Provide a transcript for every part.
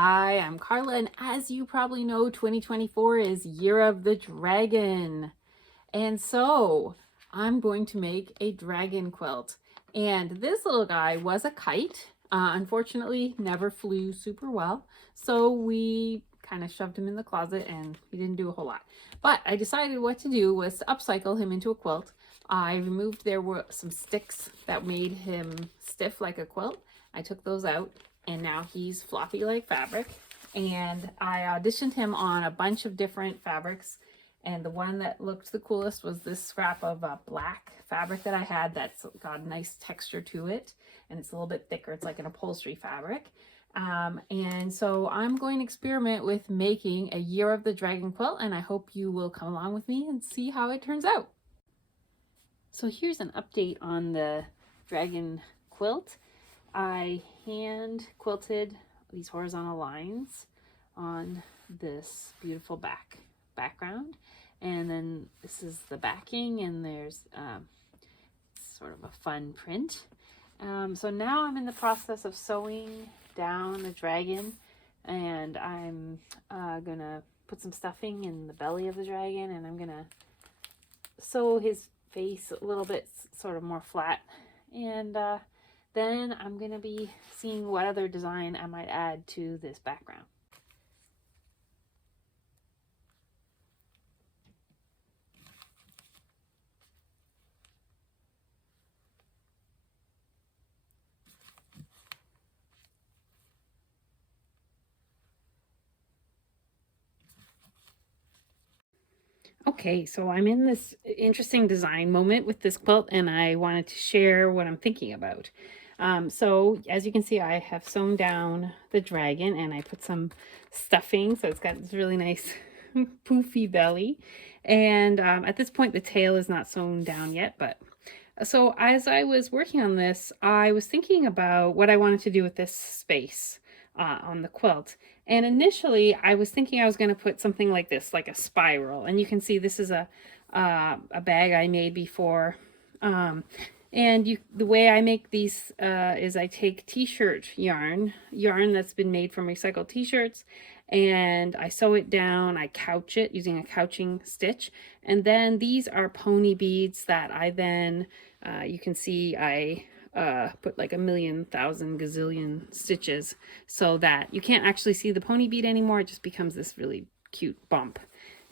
Hi, I'm Carla, and as you probably know, 2024 is Year of the Dragon. And so I'm going to make a dragon quilt. And this little guy was a kite. Unfortunately, never flew super well. So we kind of shoved him in the closet and he didn't do a whole lot. But I decided what to do was to upcycle him into a quilt. I removed, there were some sticks that made him stiff like a quilt. I took those out and now he's floppy like fabric. And I auditioned him on a bunch of different fabrics. And the one that looked the coolest was this scrap of black fabric that I had that's got a nice texture to it. And it's a little bit thicker. It's like an upholstery fabric. And so I'm going to experiment with making a Year of the Dragon quilt. And I hope you will come along with me and see how it turns out. So here's an update on the dragon quilt. I hand quilted these horizontal lines on this beautiful background, and then this is the backing, and there's sort of a fun print. So now I'm in the process of sewing down the dragon, and I'm gonna put some stuffing in the belly of the dragon, and I'm gonna sew his face a little bit sort of more flat, and then I'm gonna be seeing what other design I might add to this background. Okay, so I'm in this interesting design moment with this quilt, and I wanted to share what I'm thinking about. So as you can see, I have sewn down the dragon and I put some stuffing, so it's got this really nice poofy belly. And at this point, the tail is not sewn down yet, but so as I was working on this, I was thinking about what I wanted to do with this space on the quilt. And initially, I was thinking I was going to put something like this, like a spiral. And you can see this is a bag I made before. And the way I make these is I take t-shirt yarn that's been made from recycled t-shirts, and I sew it down. I couch it using a couching stitch. And then these are pony beads that I then, you can see I put like a million, thousand, gazillion stitches so that you can't actually see the pony bead anymore. It just becomes this really cute bump.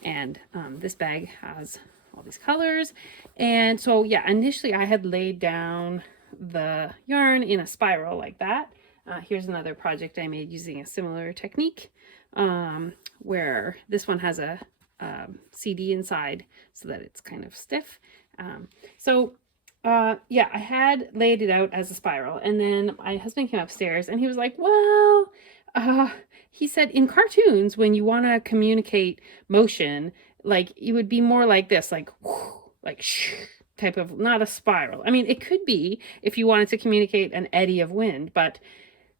And this bag has all these colors. And so yeah, initially I had laid down the yarn in a spiral like that. Here's another project I made using a similar technique, where this one has a CD inside so that it's kind of stiff. Yeah, I had laid it out as a spiral, and then my husband came upstairs and he was like, well, he said in cartoons, when you want to communicate motion, like it would be more like this, like shh, type of, not a spiral. I mean, it could be if you wanted to communicate an eddy of wind, but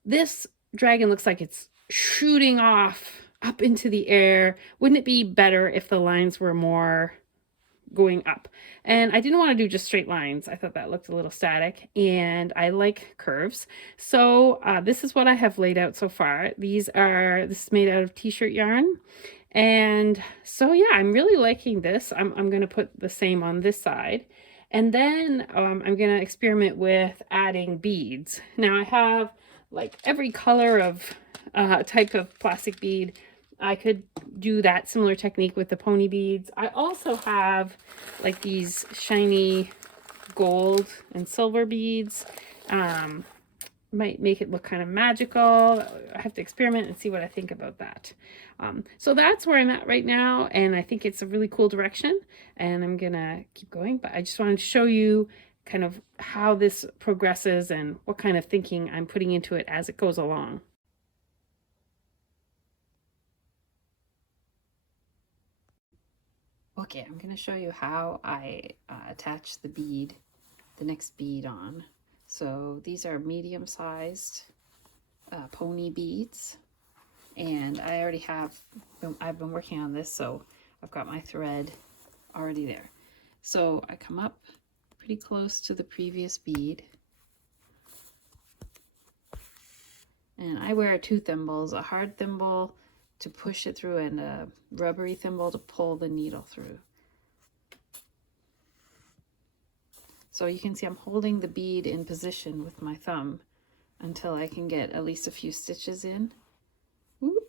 this dragon looks like it's shooting off up into the air. Wouldn't it be better if the lines were more going up? And I didn't want to do just straight lines. I thought that looked a little static, and I like curves. So this is what I have laid out so far. This is made out of t-shirt yarn. And so yeah, I'm really liking this. I'm going to put the same on this side. And then I'm going to experiment with adding beads. Now I have like every color of type of plastic bead. I could do that similar technique with the pony beads. I also have like these shiny gold and silver beads. Might make it look kind of magical. I have to experiment and see what I think about that. So that's where I'm at right now, and I think it's a really cool direction, and I'm gonna keep going, but I just wanted to show you kind of how this progresses and what kind of thinking I'm putting into it as it goes along. Okay, I'm going to show you how I attach the next bead on. So these are medium-sized pony beads, and I already I've been working on this, so I've got my thread already there. So I come up pretty close to the previous bead, And I wear two thimbles, a hard thimble to push it through and a rubbery thimble to pull the needle through. So you can see I'm holding the bead in position with my thumb until I can get at least a few stitches in. Ooh,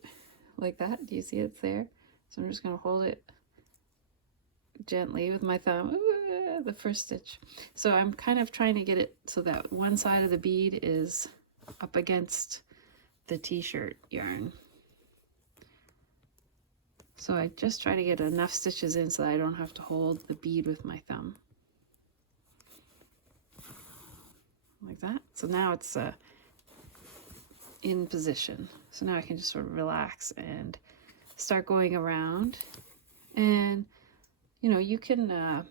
like that. Do you see it's there? So I'm just going to hold it gently with my thumb. Ooh, the first stitch. So I'm kind of trying to get it so that one side of the bead is up against the t-shirt yarn. So I just try to get enough stitches in so that I don't have to hold the bead with my thumb. Like that. So now it's in position. So now I can just sort of relax and start going around. And you know, you can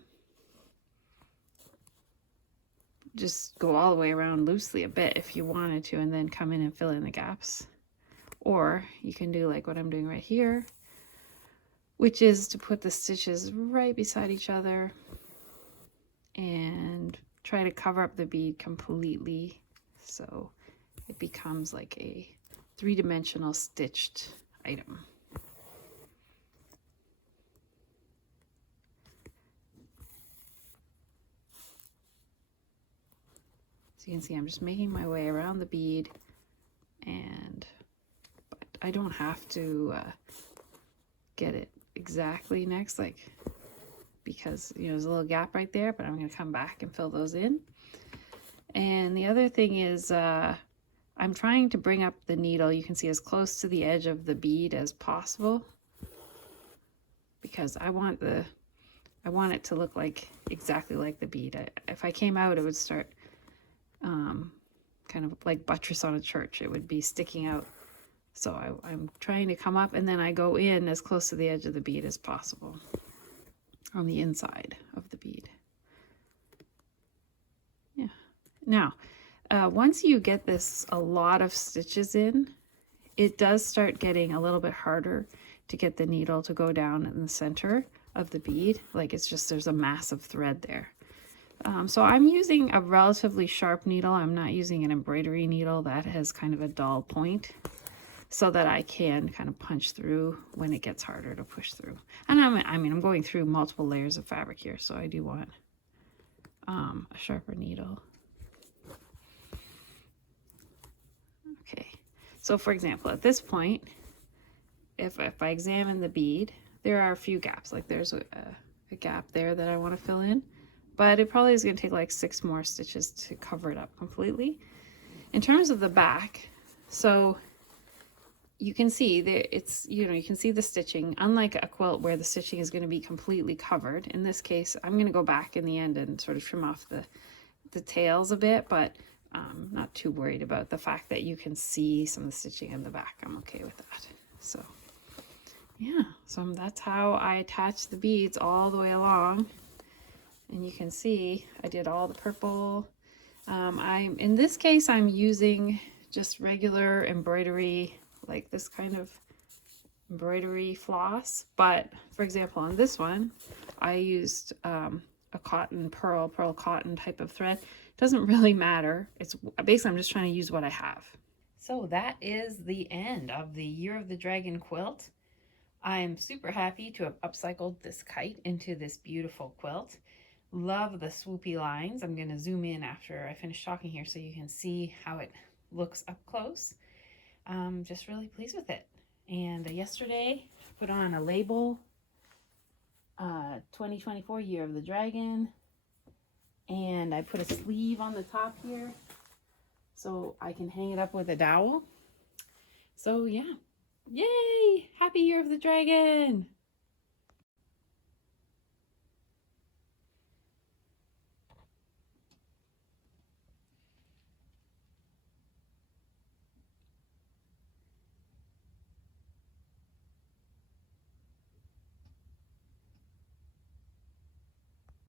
just go all the way around loosely a bit if you wanted to, and then come in and fill in the gaps. Or you can do like what I'm doing right here, which is to put the stitches right beside each other and try to cover up the bead completely so it becomes like a three-dimensional stitched item. So you can see I'm just making my way around the bead, but I don't have to get it exactly next, like, because you know there's a little gap right there, but I'm going to come back and fill those in. And the other thing is I'm trying to bring up the needle, you can see, as close to the edge of the bead as possible, because I want it to look like exactly like the bead. If I came out, it would start kind of like buttress on a church. It would be sticking out. So I'm trying to come up, and then I go in as close to the edge of the bead as possible on the inside of the bead. Yeah. Now, once you get this a lot of stitches in, it does start getting a little bit harder to get the needle to go down in the center of the bead. Like, it's just, there's a massive thread there. So I'm using a relatively sharp needle. I'm not using an embroidery needle that has kind of a dull point, so that I can kind of punch through when it gets harder to push through. And I'm going through multiple layers of fabric here, so I do want a sharper needle. Okay, so for example, at this point, if I examine the bead, there are a few gaps. Like there's a gap there that I want to fill in, but it probably is going to take like 6 more stitches to cover it up completely. In terms of the back, so you can see that it's, you know, you can see the stitching. Unlike a quilt where the stitching is going to be completely covered, in this case I'm going to go back in the end and sort of trim off the tails a bit, but I'm not too worried about the fact that you can see some of the stitching in the back. I'm okay with that. So yeah, so that's how I attach the beads all the way along. And you can see I did all the purple. In this case I'm using just regular embroidery, like this kind of embroidery floss. But for example, on this one, I used a cotton pearl cotton type of thread. It doesn't really matter. It's basically, I'm just trying to use what I have. So that is the end of the Year of the Dragon quilt. I am super happy to have upcycled this kite into this beautiful quilt. Love the swoopy lines. I'm going to zoom in after I finish talking here so you can see how it looks up close. Just really pleased with it. And yesterday I put on a label, 2024 Year of the Dragon, and I put a sleeve on the top here so I can hang it up with a dowel. So yeah, yay, happy Year of the Dragon.